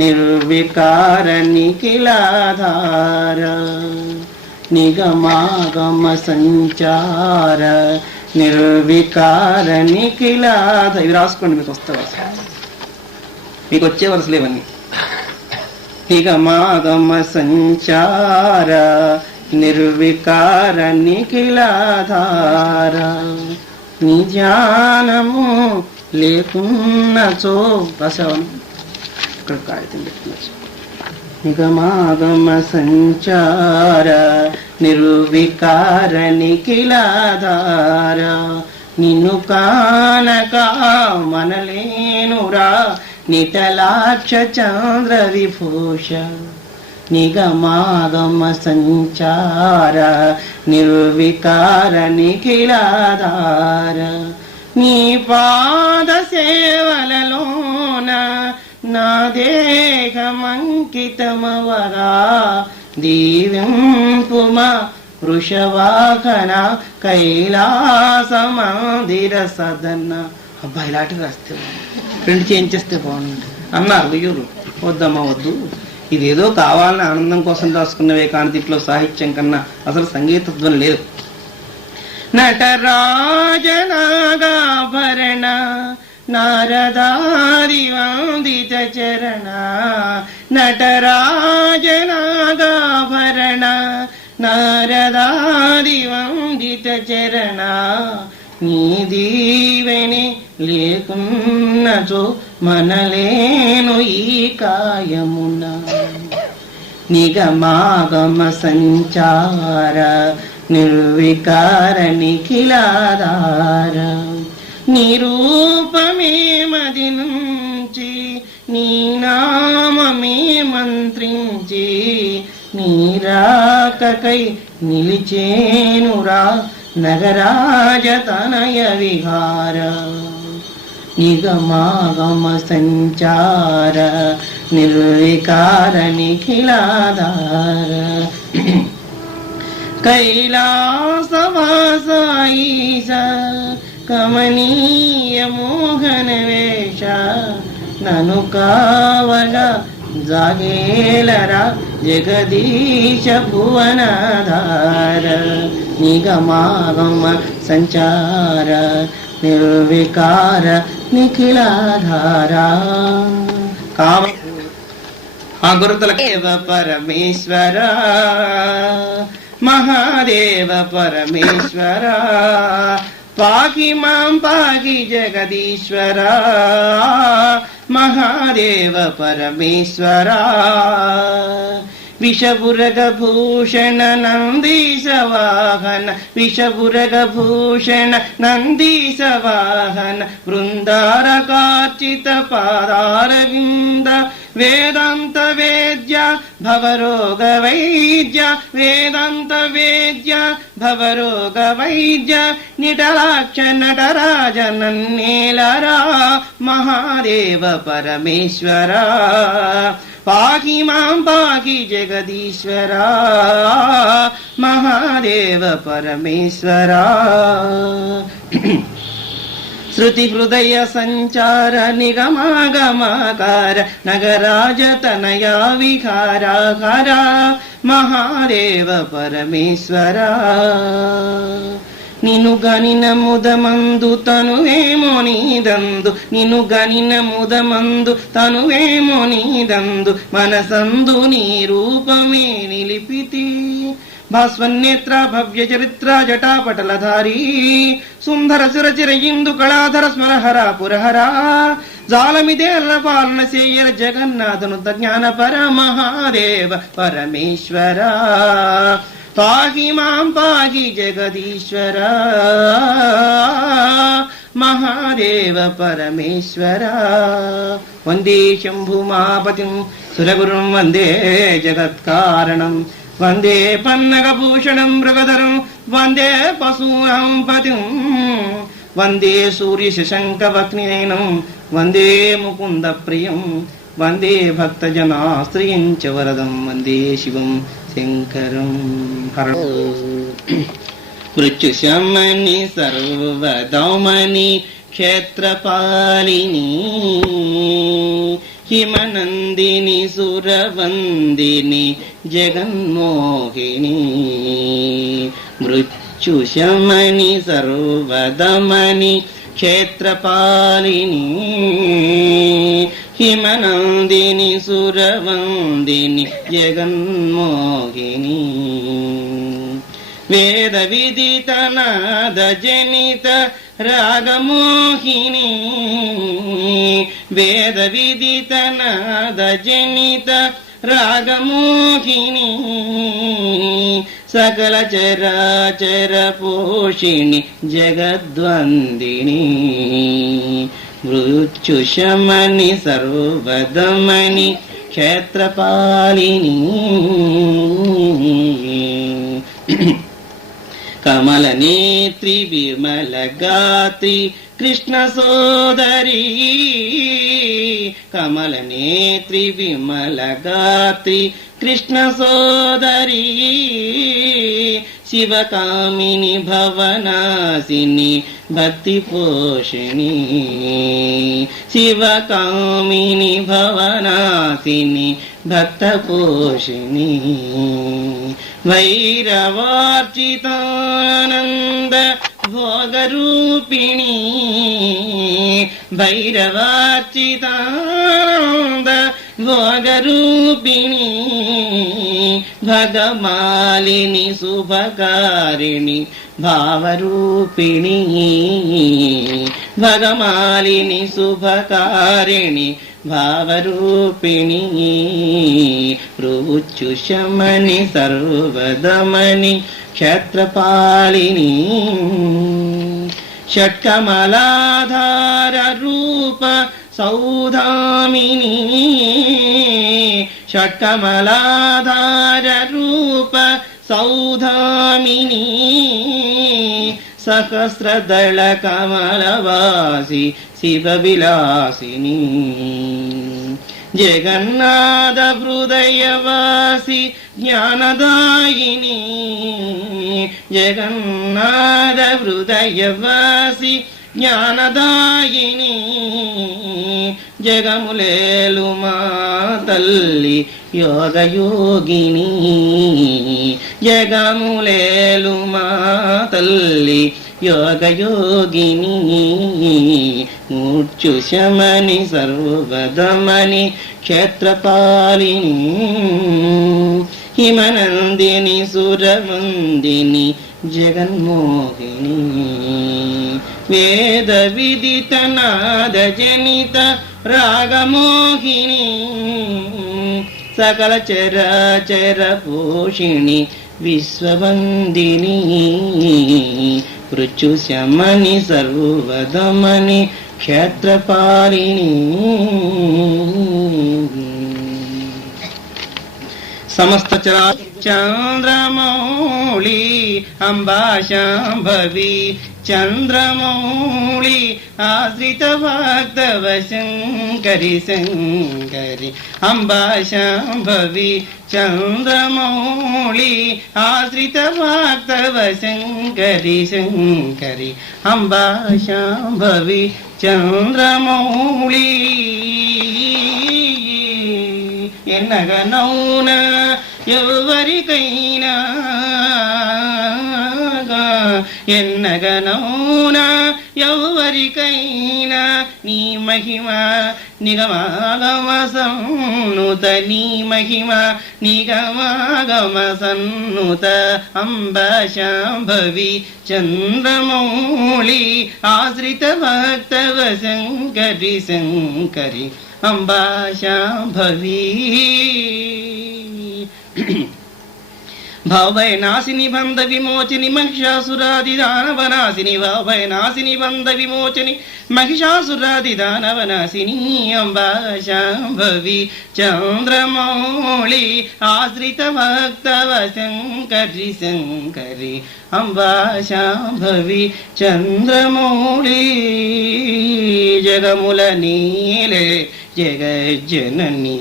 నిర్వికార నిఖిలాధార నిగమాగమ సంచార నిర్వికార నిఖిలాధార. ఇవి రాసుకోండి, మీకు వస్తాయి మీకు వచ్చే వరుసలు ఇవన్నీ. నిగమాగమ సంచార నిర్వికార నిఖిలాధార నిజానము లేకున్నచో రాసావను ఇక్కడ కాగితం పెట్టినచ్చు. నిగమాగమ సంచార నిర్వికార నిఖిలాధార నిన్ను కానక మనలేనురా నిటలాక్ష చంద్ర విభూష. నిగమాగమ సంచార నిర్వికార నిఖిలాధార నీ పాద సేవలలోన నా దేహమంకితమవగా దీవింపుమ వృషవాహన కైలాస మందిర సదన. అబ్బా ఇలాంటివి రాస్తే ప్రింట్ చేయించేస్తే బాగుంది అన్నారు గుయ్యూరు. వద్దమ్మా వద్దు, ఇదేదో కావాలని ఆనందం కోసం రాసుకున్నవే కానీ దీంట్లో సాహిత్యం కన్నా అసలు సంగీత ధ్వని లేదు. నటరాజనాగాభరణ నారదాది వందిత చరణ నటరాజనాగాభరణ నారదాది వందిత చరణ నీ దీవెని లేకున్నచో మనలేను ఈ కాయమున. నిగమాగమ సంచార నిర్వికార నిఖిలాధార నిరూపమే మది నుంచి నీ నామమే మంత్రించి నీరాకకై నిలిచేనురా నగరాజతనయ విహార. నిగమాగమ సంచార నిర్వికార నిఖిలాధార కైలాసవాసాయిష కమనీయ మోహన వేష నను కావగా జాగేలరా జగదీశ భువనాధార. నిగమాగమ సంచార నిర్వికార నిఖిలాధార కామ గురుతులకేవ పరమేశ్వర మహాదేవ పరమేశ్వర పాకి మాం పాకి జగదీశ్వర మహాదేవ పరమేశ్వర. విషభురగభూషణ నందీశ వాహన విషభురగభూషణ నందీశ వాహన బృందారకార్చిత పాదారవింద వేదాంత వేద్య భవరోగ వైద్య వేదాంత వేద్య భవరోగ వైద్య నిటలాక్ష నటరాజ నన్నేలరా మహాదేవ పరమేశ్వర పాకి మాం పాకి జగదీశ్వర మహాదేవ పరమేశ్వర. శృతి హృదయ సంచార నిగమాగమాకార నగరాజతనయా విహారాకార మహాదేవ పరమేశ్వర. నిను గనిన ముదమందు తనువేమో నీదందు నిను గనిన ముదమందు తనువేమో నీదందు మనసందు నీ రూపమే నిలిపితి. భాస్వన్నేత్ర భవ్య చరిత్ర జటాపటలధారీ సుందర సురచిర ఇందు కళాధర స్మరహర పురహర జాలమిదేల పాలన సేయర జగన్నాథను జ్ఞాన పర మహాదేవ పరమేశ్వర. పాగి మాం పాగి జగదీశ్వర మహాదేవ పరమేశ్వర. వందే శంభుమాపతిం సురగురుం వందే జగత్కారణం వందే పన్నగభూషణం మృగధరం వందే పశూనాం పతిం వందే సూర్య శశంకవక్నినయనం వందే ముకుంద ప్రియం వందే భక్తజనాశ్రయం చ వరదం వందే శివం శంకరం. మృత్యుశమని సర్వదౌమని క్షేత్రపాలిని హిమనందిని సురవందిని జగన్మోహిని మృత్యుశమని సర్వదమని క్షేత్రపాలిని హిమనందిని సురవందిని జగన్మోహిని వేద విదిత నాద జనిత రాగమోహిని వేద విదిత నాద జనిత రాగమోహిని సకల చరాచర పోషిణి జగద్వందిని మృత్యుశమని సర్వదమని క్షేత్రపాలిని కమల నేత్రి విమల గాత్రి కృష్ణ సోదరి కమల నేత్రి విమల గాత్రి కృష్ణ సోదరి శివకామిని భవనాశిని భక్తి పోషిణి శివకామిని భవనాశిని భక్త పోషిణి భైరవార్చితానంద భోగరూపిణి భైరవార్చితానంద భోగరూపిణి భగమాలిని శుభకారిణి భావరూపిణి భగమాలిని శుభకారిణి భావరూపిణి మృత్యుశమని సర్వదమని క్షేత్రపాలిని షట్కమలాధార రూప సౌధామిని షట్కమలాధార రూప సౌధామిని సహస్రదళ కమలవాసి శివ విలాసిని జగన్నాథ హృదయవాసి జ్ఞానదాయిని జగన్నాథ హృదయవాసి జ్ఞానదాయిని జగములేలు మా తల్లి యోగయోగిని జగములేలు మా తల్లి యోగయోగిని మూర్ఛుశమని సర్వదమని క్షేత్రపాలిని హిమనందిని సురవందిని జగన్మోహిని వేద విదిత నాద జనిత రాగమోహిని సకల చరాచర పోషిణి విశ్వవందిని మృత్యుశమని సర్వదమని క్షేత్రపాలిని సమస్త చంద్రమౌళి అంబా శాంభవి చంద్రమౌళి ఆశ్రిత భక్తవ శంకరి శంకరి అంబా శాంభవి చంద్రమౌళి ఆశ్రిత భక్తవ శంకరి శంకరి అంబా శాంభవి చంద్రమౌళి ఎన్నగనౌన ఎవరికైనా ఎన్నగనౌన ఎవరికైనా నీ మహిమ నిగమాగమ సన్నుత నీ మహిమ నిగమాగమ సన్నుత అంబా శాంభవి చంద్రమౌళి ఆశ్రిత భక్తవ శంకరి శంకరి అంబా శాంభవి భావైనాశిని బంధ విమోచని మహిషాసురాది దానవనాశిని భావైనాశిని బంధ విమోచని మహిషాసురాది దానవనాశిని అంబా శాంభవి చంద్రమౌళి ఆశ్రిత భక్తవ శంకరి శంకరి అంబా శాంభవి చంద్రమౌళి జగముల నీలే జగజ్జనని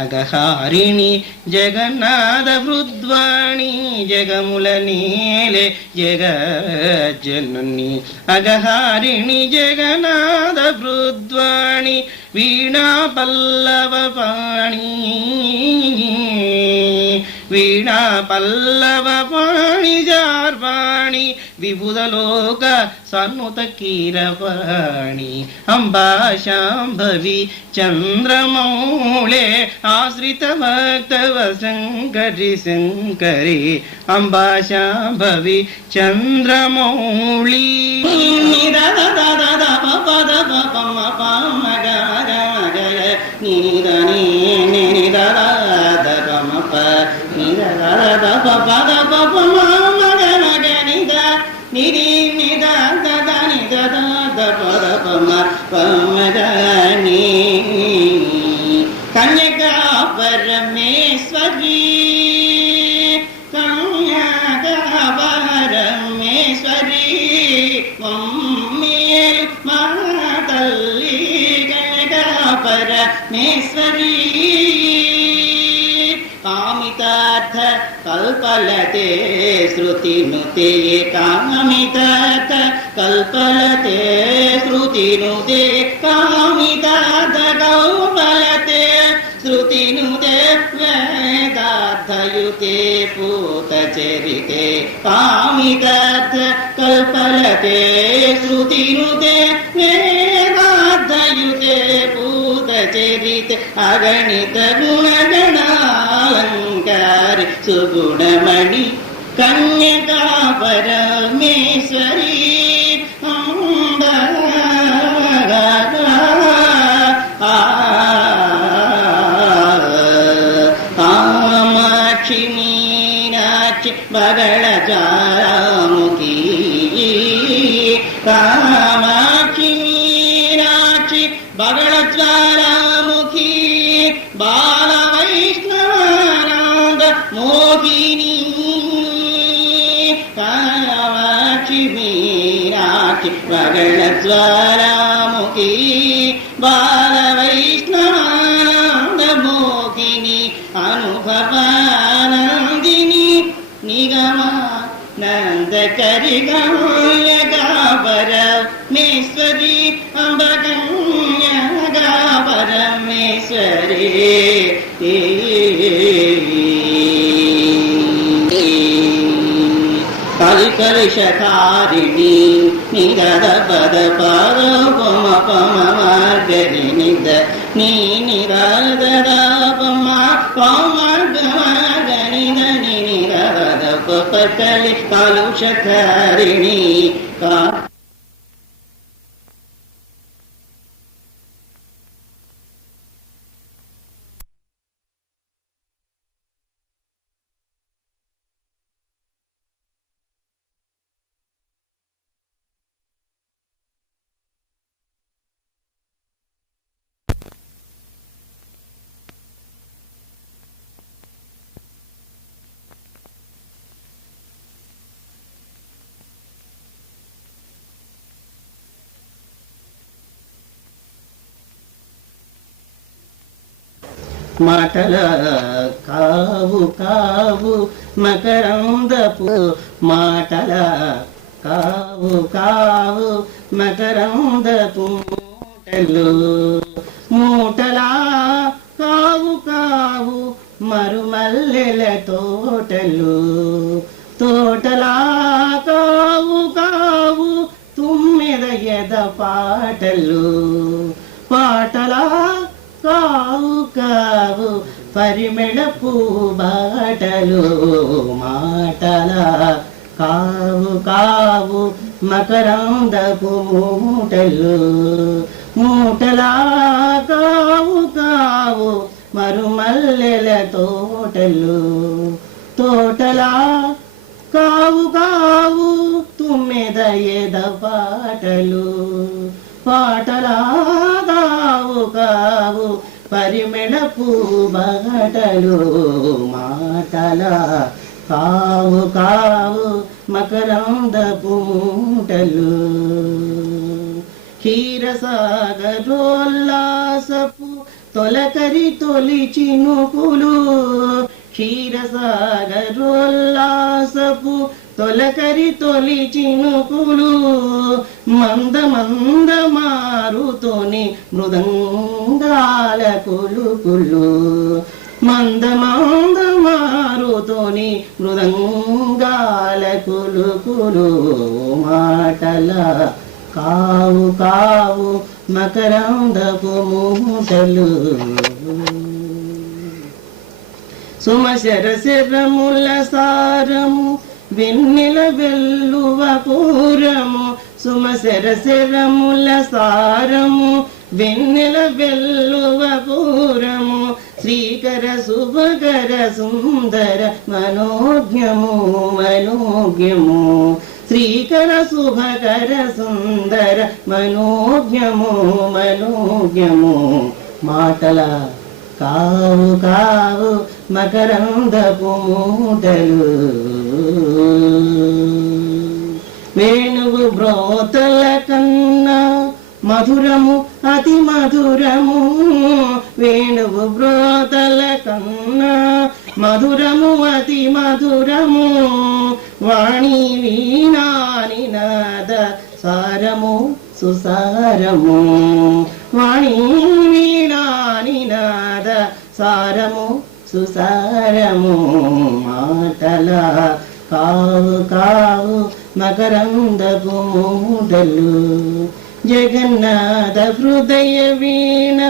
అగహారిణి జగన్నాథ హృద్వాణి జగముల నీలే జగజ్జనని అగహారిణి జగన్నాథ హృద్వాణి వీణా పల్లవ పాణి వీణా పల్లవ పాణి జార్వాణి విబుధలోక సన్నుత కీరవాణి అంబా శాంభవి చంద్రమౌళే ఆశ్రిత భక్తవ శంకరి శంకరి అంబా శాంభవి చంద్రమౌళి కన్యకా పరమేశ్వరి కన్యకా పరమేశ్వరి మమ్మేలు మా తల్లి కన్యకా పరమేశ్వరి కామితార్థ కల్పలతే శృతినుతే కామితార్థ కల్పలతే శృతినుతే కామితార్థ కల్పలతే శృతినుతే వేదార్థయుతే పూతచరితే కామితార్థ కల్పలతే శృతినుతే వేదార్థయుతే పూతచరితే అగణిత గుణగణాలంకారి సుగుణమణి కన్యకా పరమేశ్వరి కామాక్షి మీనాక్షి బగళ జాముఖీ కామాక్షి మీనాక్షి బగళ జ్వాలాముఖీ బాల వైష్ణవానంద మోహిని కామాక్షి మీనాక్షి బగళ జ్వాలాముఖీ బాల వైష్ణవానంద మోహిని అనుభవానందిని నిగమ నందకరి కన్యకా పరమేశ్వరి అంబ కన్యకా పరమేశ్వరి కలికలుషకారిణి నిరద పద పద పమ పమ మార్గరి నిద నీ నిరద పమ పమ గని దని నిరద పకలి కలుషకారిణి మాటల కావు కావు మకరందపు మాటల కావు కావు మకరందపు మూటలు మూటలా కావు కావు మరుమల్లెల తోటలు తోటలా కావు కావు తుమ్మెద ఎద పాటలు పాటలా కావు కావు పరిమళపు బాటలు మాటల కావు కావు మకరందపు మూటలు మూటలా కావు కావు మరుమల్లెల తోటలు తోటలా కావు కావు తుమ్మెద ఎద పాటలు పాటలా కావు కావు పరిమళపు బాటలు మాటల కావు కావు మకరందపు మూటలు క్షీరసాగరోల్లాసపు తొలకరి తొలి చినుకులు క్షీరసాగరోల్లాసపు తొలకరి తొలి చినుకులు మంద మంద మారుతోని మృదంగాల కులుకులు మంద మంద మారుతోని మృదంగాల కులుకులు మాటల కావు కావు మకరందపు మూటలు సుమశర శరముల సారము వెన్నెల వెల్లువ పూరము సుమశర శరముల సారము వెన్నెల వెల్లువ పూరము శ్రీకర శుభకర సుందర మనోజ్ఞము మనోజ్ఞము శ్రీకర శుభకర సుందర మనోజ్ఞము మనోజ్ఞము మాటల కావు కావు మకరందపు మూటలు వేణువు బ్రోతల కన్నా మధురము అతి మధురము వేణువు బ్రోతల కన్నా మధురము అతి మధురము వాణి వీణాని నాద సారము సుసారము వాణి వీణాని నాద సారము సుసారము మాటల కావు కావు మకరందపు మూటలు జగన్నాథ హృదయ వీణ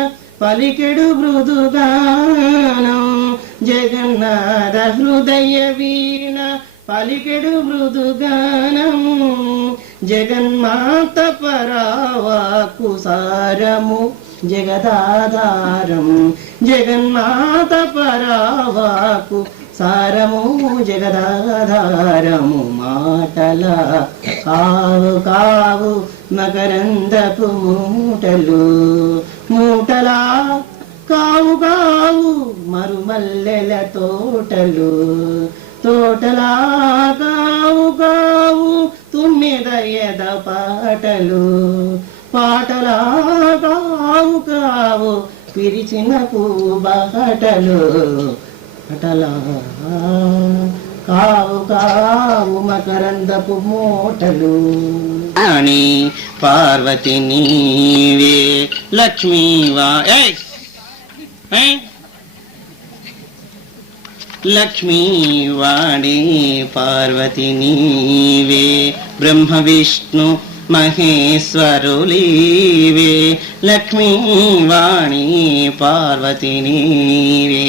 పలికెడు మృదుగానం జగన్నాథ హృదయ వీణ పలికెడు మృదుగానం జగన్మాత పరావాకు సారము జగదాధారం జగన్మాత పరావాకు సారము జగదాధారము మాటల కావు కావు మకరందపు మూటలు మూటలా కావు కావు మరుమల్లెల తోటలు తోటలా కావు కావు తుమ్మెద ఎద పాటలు పాటలా కావు కావు పిరిచిన పూబాటలు పాటలా కావు కావు మకరందపు మూటలు అని పార్వతి నీవే లక్ష్మీవా లక్ష్మీవాణి పార్వతి నీవే బ్రహ్మ విష్ణు మహేశ్వరులీవే లక్ష్మీవాణి పార్వతి నీవే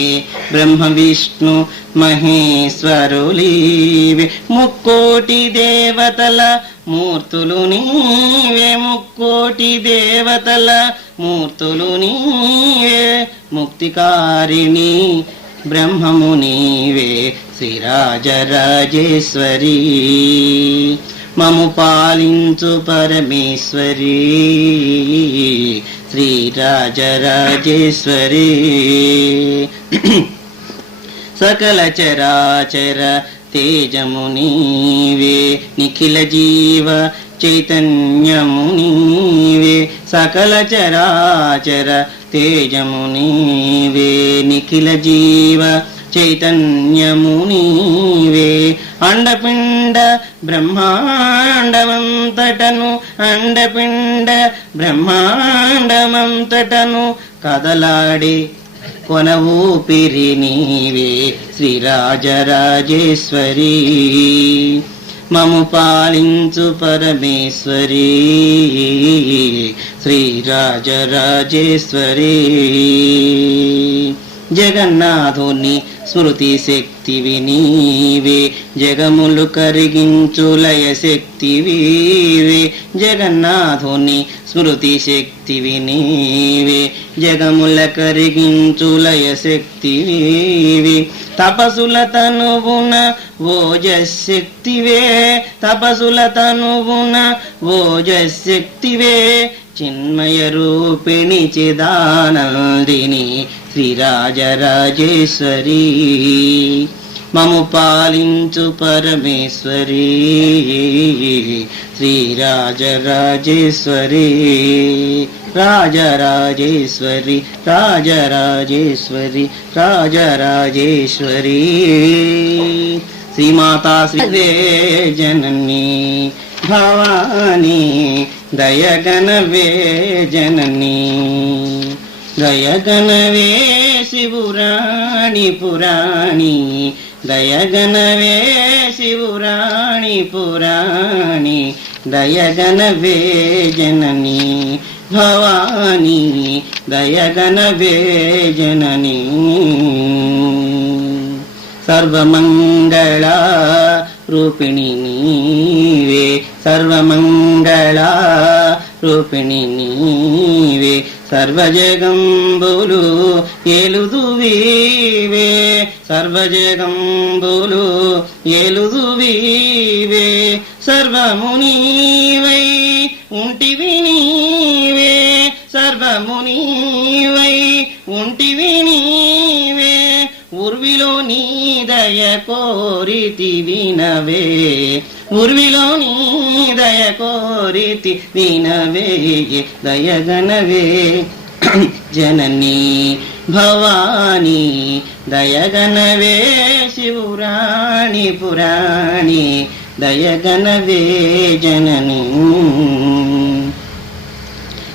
బ్రహ్మ విష్ణు మహేశ్వరులీవే ముక్కోటి దేవతల మూర్తులు నీవే ముక్కోటి దేవతల మూర్తులు నీవే ముక్తికారిణి బ్రహ్మము నీవే శ్రీరాజరాజేశ్వరి మము పాలించు పరమేశ్వరి శ్రీరాజరాజేశ్వరి సకల చరాచర తేజము నీవే నిఖిల జీవ చైతన్యము నీవే సకల చరాచర తేజము నీవే నిఖిల జీవ చైతన్యము నీవే అండపిండ బ్రహ్మాండమంతటను అండపిండ బ్రహ్మాండమంతటను కదలాడి కొన ఊపిరి నీవే శ్రీరాజరాజేశ్వరి మము పాలించు పరమేశ్వరి శ్రీరాజరాజేశ్వరి జగన్నాథుని స్మృతి శక్తివి నీవే జగములు కరిగించు లయ శక్తివీవే జగన్నాథుని స్మృతి శక్తివి నీవే జగముల కరిగించు లయ శక్తివీవే తపసుల తనువున ఓజశక్తివే తపసుల తనువున ఓజశక్తివే చిన్మయ రూపిణి చిదానందిని శ్రీరాజరాజేశ్వరి మము పాలించు పరమేశ్వరి శ్రీరాజరాజేశ్వరి రాజరాజేశ్వరి రాజరాజేశ్వరి రాజరాజేశ్వరి శ్రీమాతా శ్రీ జననీ భవానీ దయగణవే జననీ దయగణవే శివురాణి పురాణి దయగణవే శివురాణి పురాణి దయగణవే జననీ భవానీ దయగణవే జననీ సర్వమంగళ రూపిణి నీవే సర్వమంగళ రూపిణి నీవే సర్వజగంబులు ఏలుదువీవే సర్వజగంబులు ఏలుదువీవే సర్వమునీవై ఉంటివి నీవే సర్వమునీవై ఉంటివి నీవే ఉర్విలో నీ దయ కోరితి వినవే ఉర్విలో నీ దయ కోరితి వినవే దయగణవే జననీ భవానీ దయగణవే శివురాణి పురాణి దయగణవే జననీ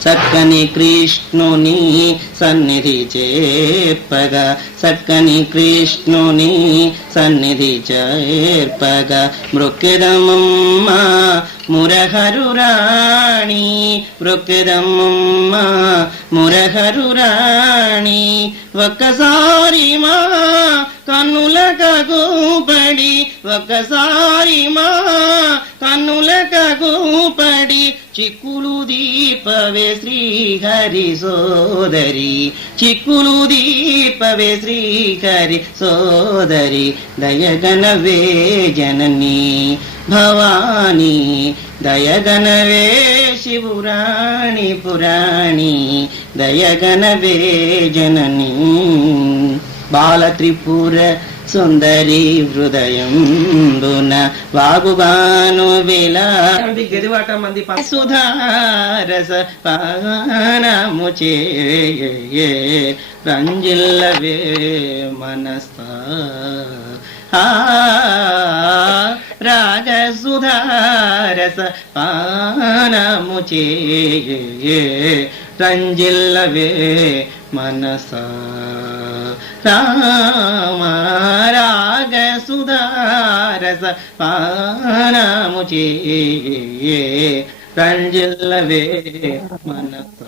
చక్కని కృష్ణుని సన్నిధి చేర్పగా చక్కని కృష్ణుని సన్నిధి చేర్పగా మృక్కెదమమ్మ మురహరురాణి మృక్కెదమమ్మ మురహరురాణి ఒక్కసారి మా కన్నుల కగూపడి ఒక్కసారి మా కన్నుల కగూపడి చిక్కులు దీపవే శ్రీహరి సోదరి చిక్కులు దీపవే శ్రీహరి సోదరి దయగణవే జననీ భవానీ దయగణవే శివురాణి పురాణి దయగణవే జననీ బాలత్రిపుర సుందరి హృదయంబున వాగుగాను విలాది గదివాట మంది సుధారస పానము చేయే రంజిల్లవే మనస్తా రాగ సుధారస పానము చేయే రంజిల్లవే మనసా రామ రాగ సుధారస పానము చేయే రంజిల్లవే మనస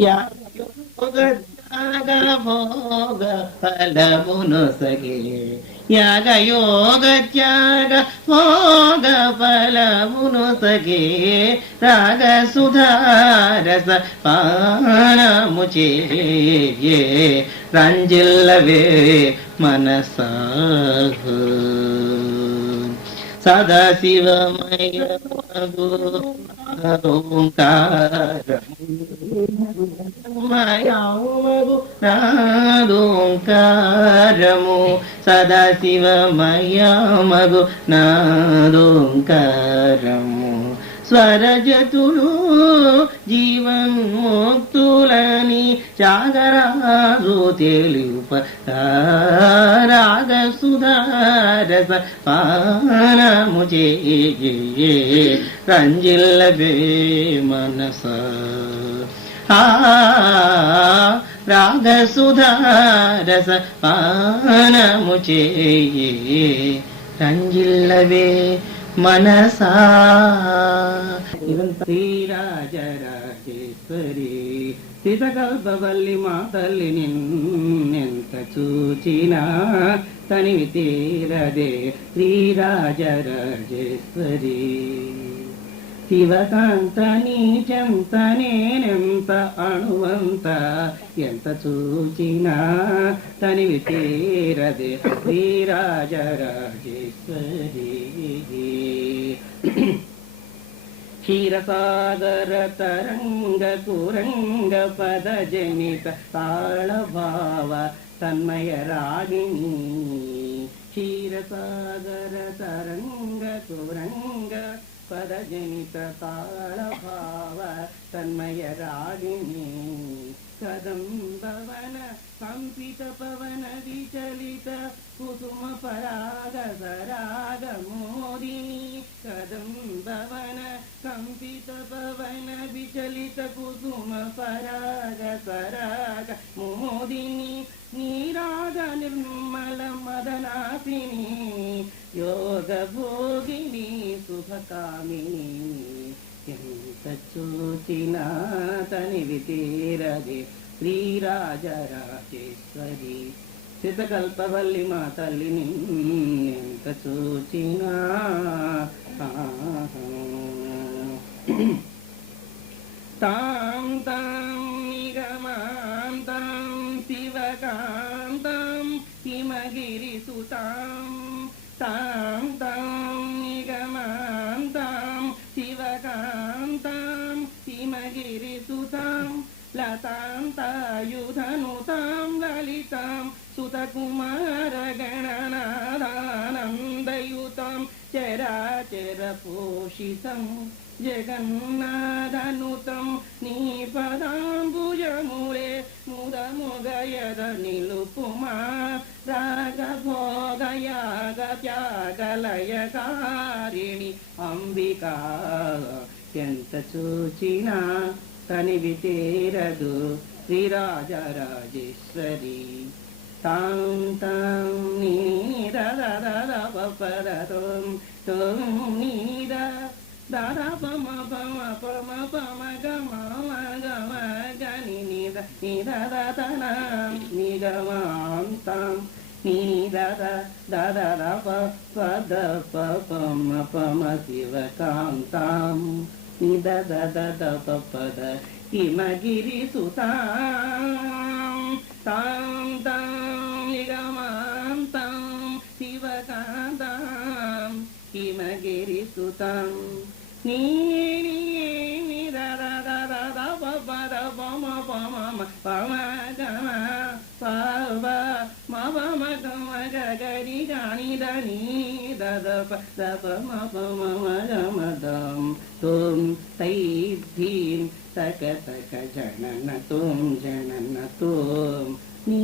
యాగ భోగ ఫలమును సగే యాగ యోగ త్యాగ భోగ ఫలమును సగే రాగ సుధారస పానము చేయే రంజిల్లవే మనసా సదాశివమయ నాదోంకారము సదాశివమయమగు నాదోంకారము స్వరజతులు జీవన్ముక్తులని జాగరాజు తెలుప రాగ సుధారస పానము చేయే రంజిల్లవే మనస రాగ సుధారస పానము చేయే రంజిల్లవే మనసా శ్రీరాజరాజేశ్వరి స్థితకల్పవల్లి మా తల్లి నిన్నెంత చూచినా తనివి తీరదే శ్రీరాజరాజేశ్వరి శివకాంత నీచెంత నేనెంత అణువంత ఎంత చూచినా తనివి తీరదే శ్రీరాజరాజేశ్వరి క్షీరసాగర తరంగ కురంగ పద జనిత తాళభావ తన్మయ రాగిణి క్షీరసాగర తరంగ కురంగ పద జనిత తాళభావ తన్మయ రాగిణి कदम्बवन कंपित पवन विचलित कुसुम पराग सराग मोदिनी कदम्बवन कंपित पवन विचलित कुसुम पराग सराग मोदिनी नीराग निर्मल मदनासिनी योग भोगिनी सुखकामिनी ఎంత చూచినా తనివి తీరది శ్రీరాజరాజేశ్వరి సిద్ధకల్పవల్లి మా తల్లిని ఎంత చూచినా తాం తాం నిగమాంతం శివకాంతం హిమగిరి సుతాం తాం తాం నిగమాంతం శివకాంతం హిమగిరి సుతాం లతాంతాయుధనుతాం లలితాం సుతకుమార గణనాదానందయుతాం చరాచర పోషితం జగన్నాథనుతం నీ పదాంబుజములే ముదముగయద నిలుపుమా రాగభోగయాగ త్యాగలయకారిణి అంబికా ఎంత చూచినా తనివి తీరదు శ్రీరాజరాజేశ్వరి తాం తాం నీరదపరతం తం నీర దాదా పమ పమ పమ పమ గమ గమ గని నిద నిదదన నిగమాంతం నీదద దద పద పమ పమ శివకాంతం నిదద పద హిమగిరి సుతాం తాం తాం నిగమాంతం శివకాంతం హిమగిరి సుతం నీ పద పమ పమ పమ గమ పవ మమ గమ గరి గాని దని దద పమ పమ గమ దం తుం తై ధీం తక తక జనన తుం నీ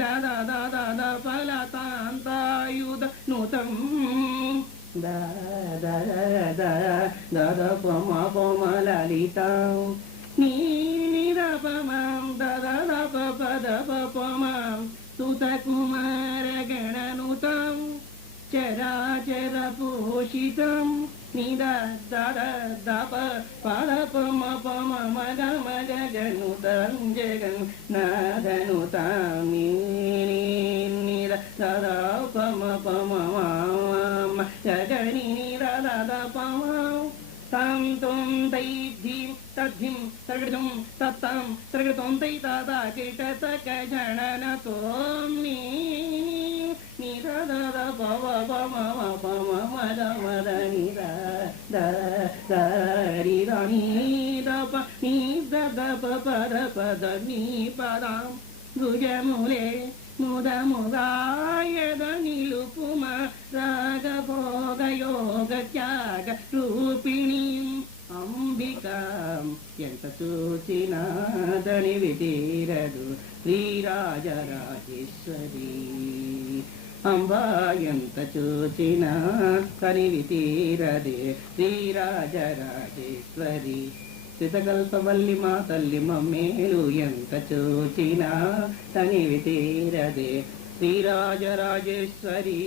దద దద ద ఫలతాంతాయుధ నుతం దద పమ పమ లలితం నీద పమం దద పద పమం సుతకుమార గణనుతం చరాచర పోషితం నిద దద దప పద పమ పమ మగ మగ గనుతం జగన్నాథనుతం నిద దద పమ పమ జగని నిద పమ తం తుం తై ధీం తద్ధిం సగృతం తత్తం సగృతం తై తాదా కిటతక జనన తోం నిద పవ పమ పమ మద మద నిద దరి దని దప ని దద పద పద ని పదం భుజములే ముద ముదాయద నిలుపుమ రాగ భోగ యోగ త్యాగ రూపిణి అంబికా ఎంత చూచినా తనివి తీరదు శ్రీరాజరాజేశ్వరి అంబా ఎంత చూచినా తనివి తీరదే శ్రీరాజరాజేశ్వరి సితకల్పవల్లి మా తల్లి మమ్మేలు ఎంత చూచినా తనివి తీరదే శ్రీరాజరాజేశ్వరి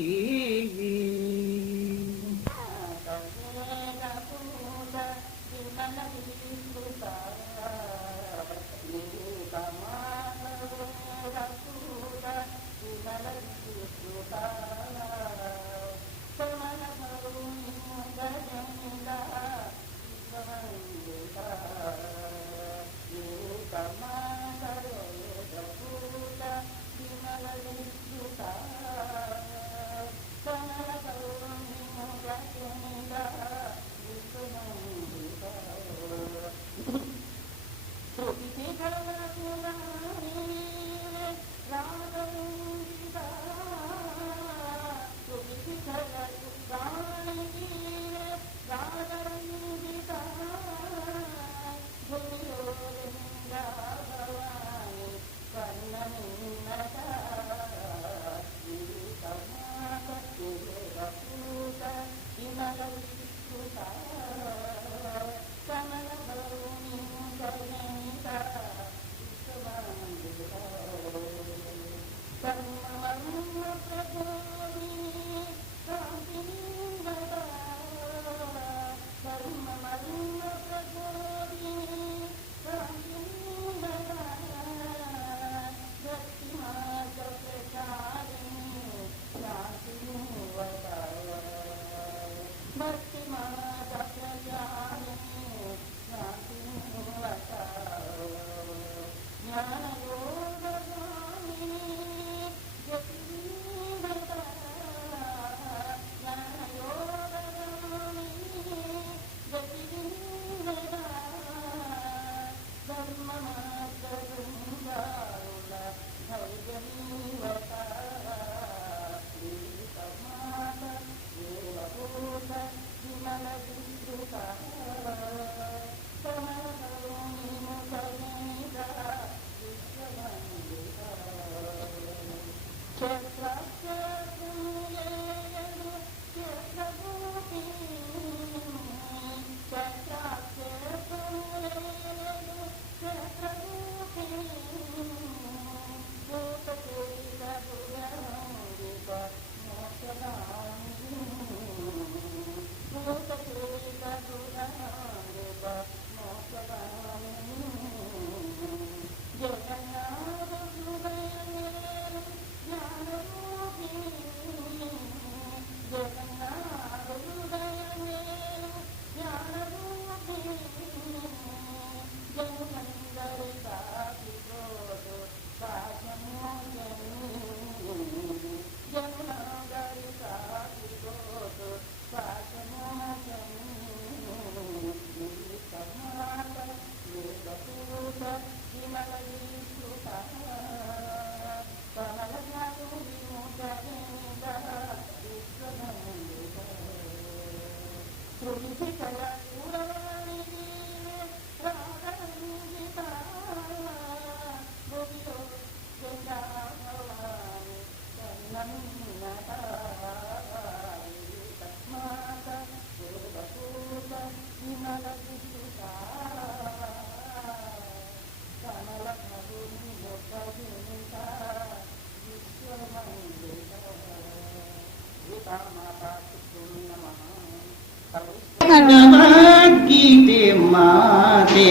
भगवद्गीते माते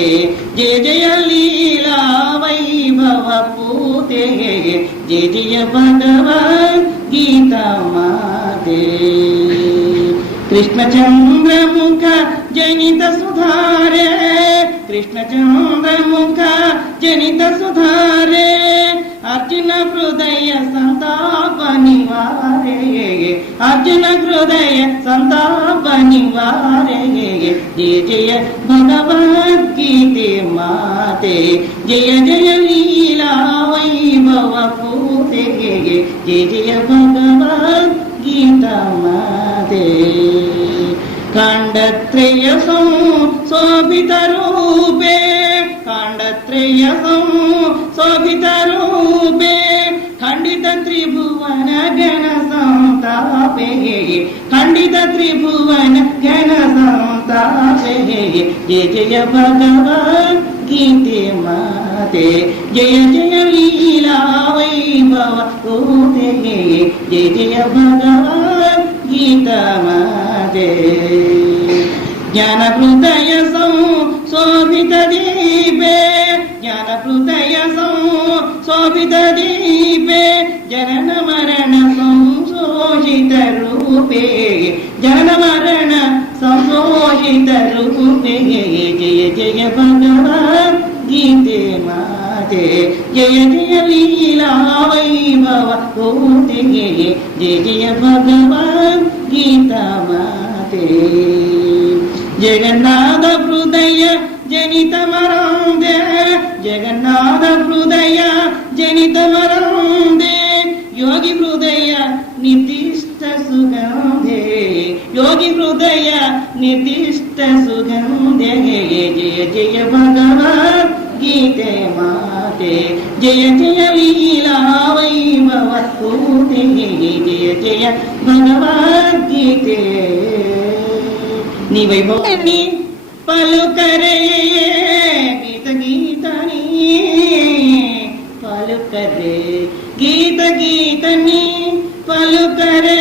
जय जय लीला वैभव पूते जय जय भगवद्गीता माते कृष्णचन्द्रमुख जनित सुधारे कृष्णचन्द्रमुख जनित सुधारे अर्जुन हृदय संताप निवारे अर्जुन हृदय संताप निवारे जय जय भगवद्गीते माते जय जय लीला वैभव पूते जय जय भगवद्गीता माते काण्डत्रय शोभित रूपे काण्डत्रय शोभित रूपे खंडित त्रिभुवन गण संतापे खंडित त्रिभुवन गण संतापे जय जय भगवद्गीते माते जय जय लीला वैभव पूते जय जय भगवद्गीता माते ज्ञान हृदय शोभित दीपे ज्ञान हृदय शोभित दीपे जनन मरण संशोषित रूपे जनन मरण संशोषित रूपे जय जय भगवद्गीते माते जय जय लीला वैभव पूते जय जय भगवद्गीता माते जगन्नाथ हृदय जनित मरांदे जगन्नाथ हृदय जनित मरांदे योगी हृदय निर्दिष्ट सुगंधे योगी हृदय निर्दिष्ट सुगंधे जय जय भगवद्गीते माते जय जय लीला वैभव पूते जय जय भगवद्गीते नी वैभवनी पलुकरे गीत गीतनी पलुकरे गीत गीतनी पलुकरे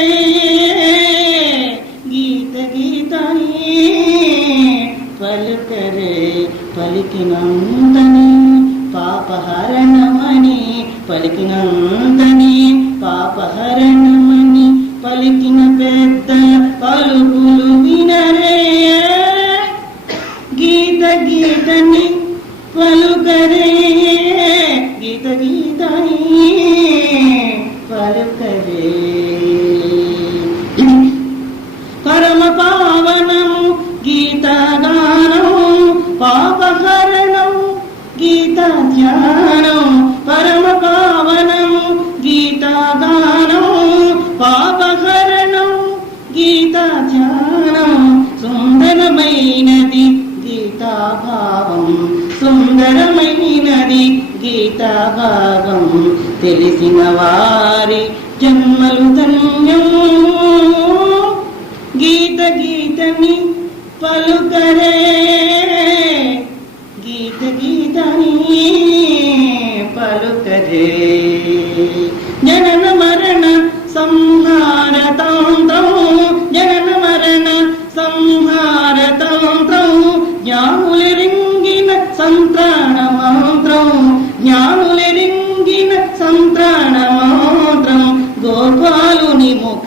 गीत गीतनी पलुकरे पलिकिనంతని పాపహరణమని పలికినంతని పాపహరణమని పలికిన పెద్ద పలుకులు వినరే గీత గీతని పలుకరే గీత గీతని పలుకరే పరమ పావనము గీతగానము పాపహరణం గీత ధ్యానం పరమ పావనము గీతగానం పాపహరణం గీత ధ్యానం సుందరమైనది గీతాభావం సుందరమైనది గీతాభావం తెలిసిన వారి జన్మలు ధన్యం గీత గీతని పలుకరే గీత గీతని జ్ఞానులెరింగిన సంత్రాణ మంత్రం గోపాలుని ముఖ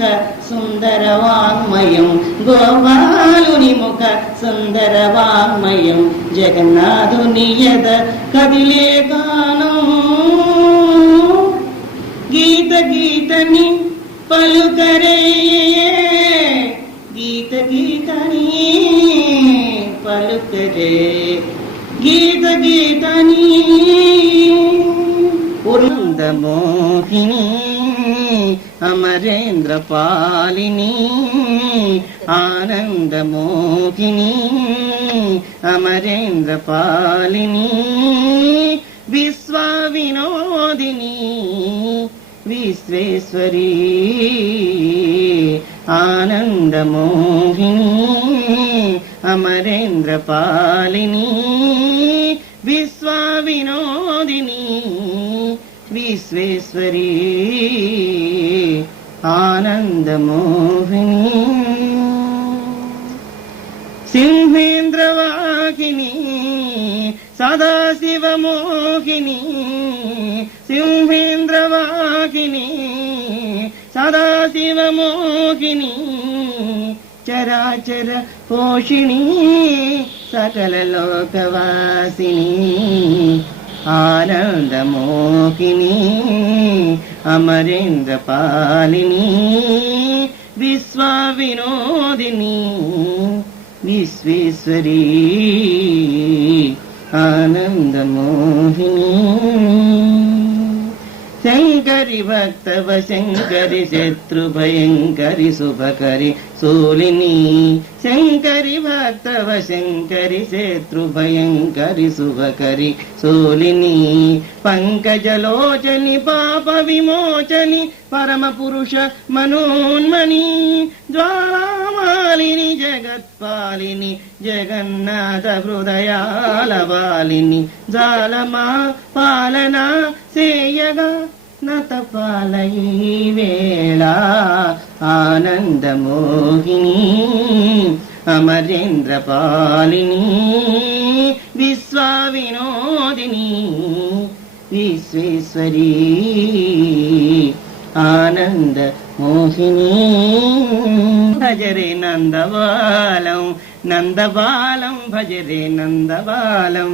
సుందర వాంగ్మయం గోపాలుని ముఖ సుందర వాంగ్మయం జగన్నాథుని యద కదిలే గానం గీత గీతని పలుకరే గీత గీతని పలుకరే గీత గీతని పూర్ణమోహిని అమరేంద్ర పాలిని ఆనందమోహిని అమరేంద్ర పాలిని విశ్వ వినోదిని విశ్వేశ్వరీ ఆనందమోహిని అమరేంద్ర పాలిని విశ్వ వినోదిని విశ్వేశ్వరీ ఆనందమోహిని సింహేంద్రవాహిని సదాశివమోహిని సింహేంద్రవాహిని సదాశివమోహిని చరాచర పోషిణి సకల లోకవాసిని ఆనందమోహిని అమరేంద్ర పాలిని విశ్వ వినోదిని విశ్వేశ్వరీ ఆనందమోహిని శంకరి భక్తవ శంకరి శత్రు భయంకరి శుభకరి సోలిని శంకరి భక్తవ శంకరి శత్రు భయంకరి శుభకరి సోలిని పంకజలోచని పాప విమోచని పరమ పురుష మనోన్మణి జ్వాలామాలిని జగత్పాలిని జగన్నాథ హృదయాల వాలిని జాలమా పాలన సేయగా నతపాలయీ వేళ ఆనందమోహిని అమరేంద్ర పాలిని విశ్వ వినోదిని విశ్వేశ్వరీ ఆనంద మోహిని భజరే నందబాలం నందబాలం భజరే నందబాలం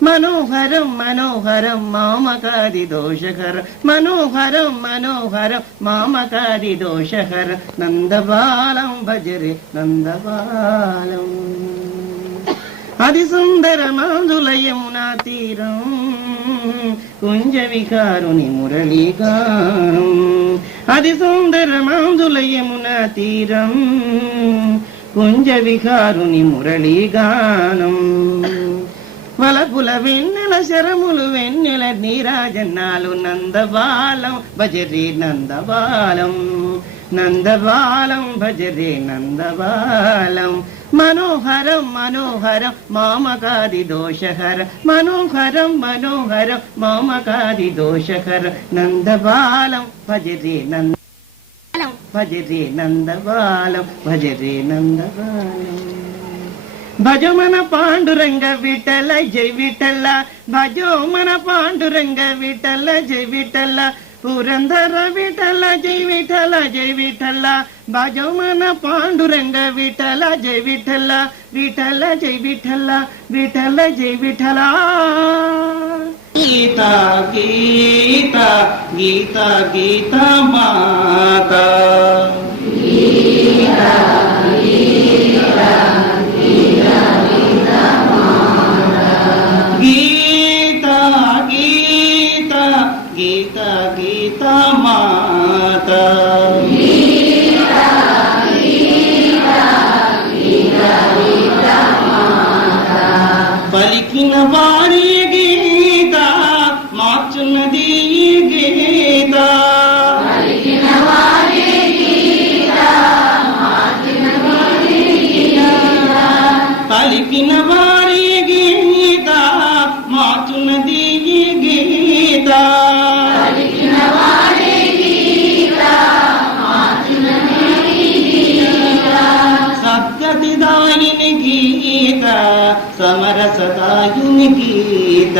మనోహరం మనోహరం మామకాది దోషకర మనోహరం మనోహరం మామకాది దోషకర నందబాలం భజరే నందబాలం అతి సుందర మంజుల యమునా తీరం కుంజ వికారుని మురళీగానం అతి సుందర మంజుల యమునా తీరం కుంజ వికారుని మురళీగానం వలపుల వెన్నెల శరములు వెన్నెల నీరాజన్నాలు నందబాలం భజరే నందబాలం నందబాలం భజరే నందబాలం మనోహరం మనోహరం మామకాది దోషహర మనోహరం మనోహరం మామకాది దోషహర నందబాలం భజరే నందబాలం భజరే నందబాలం భజరే నందబాలం భజో మన పాండురంగ విఠల జై విఠల భజో మన పాండురంగ విఠల జై విఠల పురంధర విఠల జై విఠల జై విఠల భజో మన పాండురంగ విఠల జై విఠల విఠల జై విఠల విఠల జై విఠల గీత గీత గీత గీత మాత గీత గీత గీత గీత మాత పలికిన వారి గీత మార్చున్నది గీత పలికిన వారి గీత మార్చున్నది గీత సద్గతిదాయిని గీత సమరసదాయుని గీత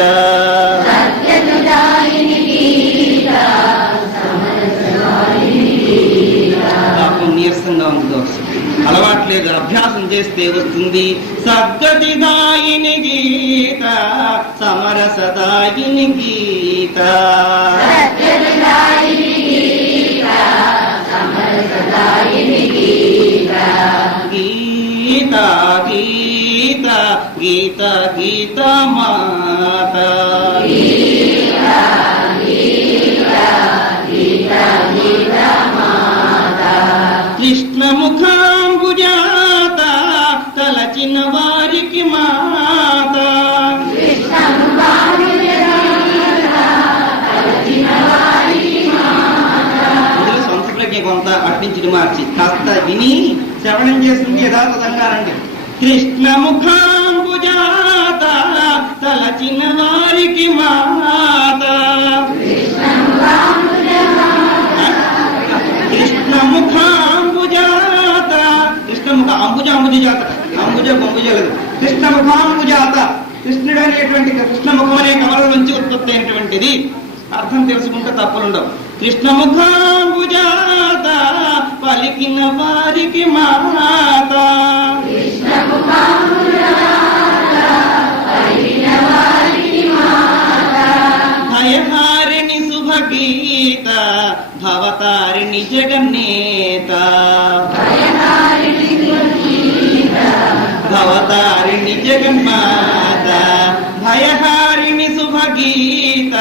అలవాట్లేదు, అభ్యాసం చేస్తే వస్తుంది. సద్గతిదాయిని గీత, సమరసదాయిని గీత, గీత గీత గీత గీత మాత, కృష్ణముఖాంబుజాత, తలచిన వారికి మాత, సొంత ప్రజ్ఞ కొంత అట్టించి మార్చి కాస్త విని శ్రవణం చేస్తుంది యథాతథంగా రండి. కృష్ణముఖాంబుజాత, తలచిన వారికి మాత, కృష్ణముఖాంబుజాత, కృష్ణముఖ అంబుజాత, అంబుజ బొంబుజలేదు, కృష్ణముఖాంబుజాత, కృష్ణుడు అనేటువంటి కృష్ణముఖం అనే కమల నుంచి ఉత్పత్తి అయినటువంటిది. అర్థం తెలుసుకుంటే తప్పులుండవు. కృష్ణముఖాంబుజాత, పలికిన వారికి మాత, భయహారిణి శుభగీత, భవతారిణి జగన్నేత, భవతారిణి జగన్మాత, భయహారిణి శుభగీత,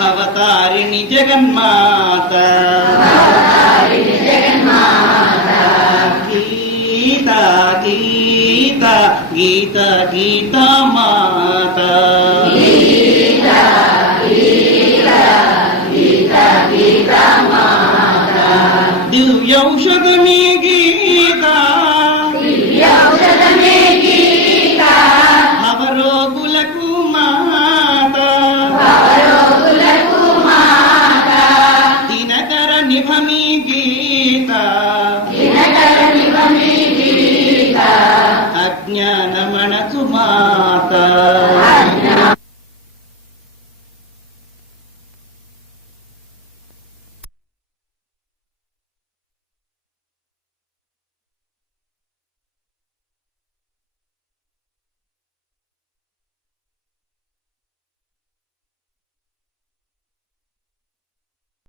భవతారిణి జగన్మాత, గీత గీత గీత గీత మాత.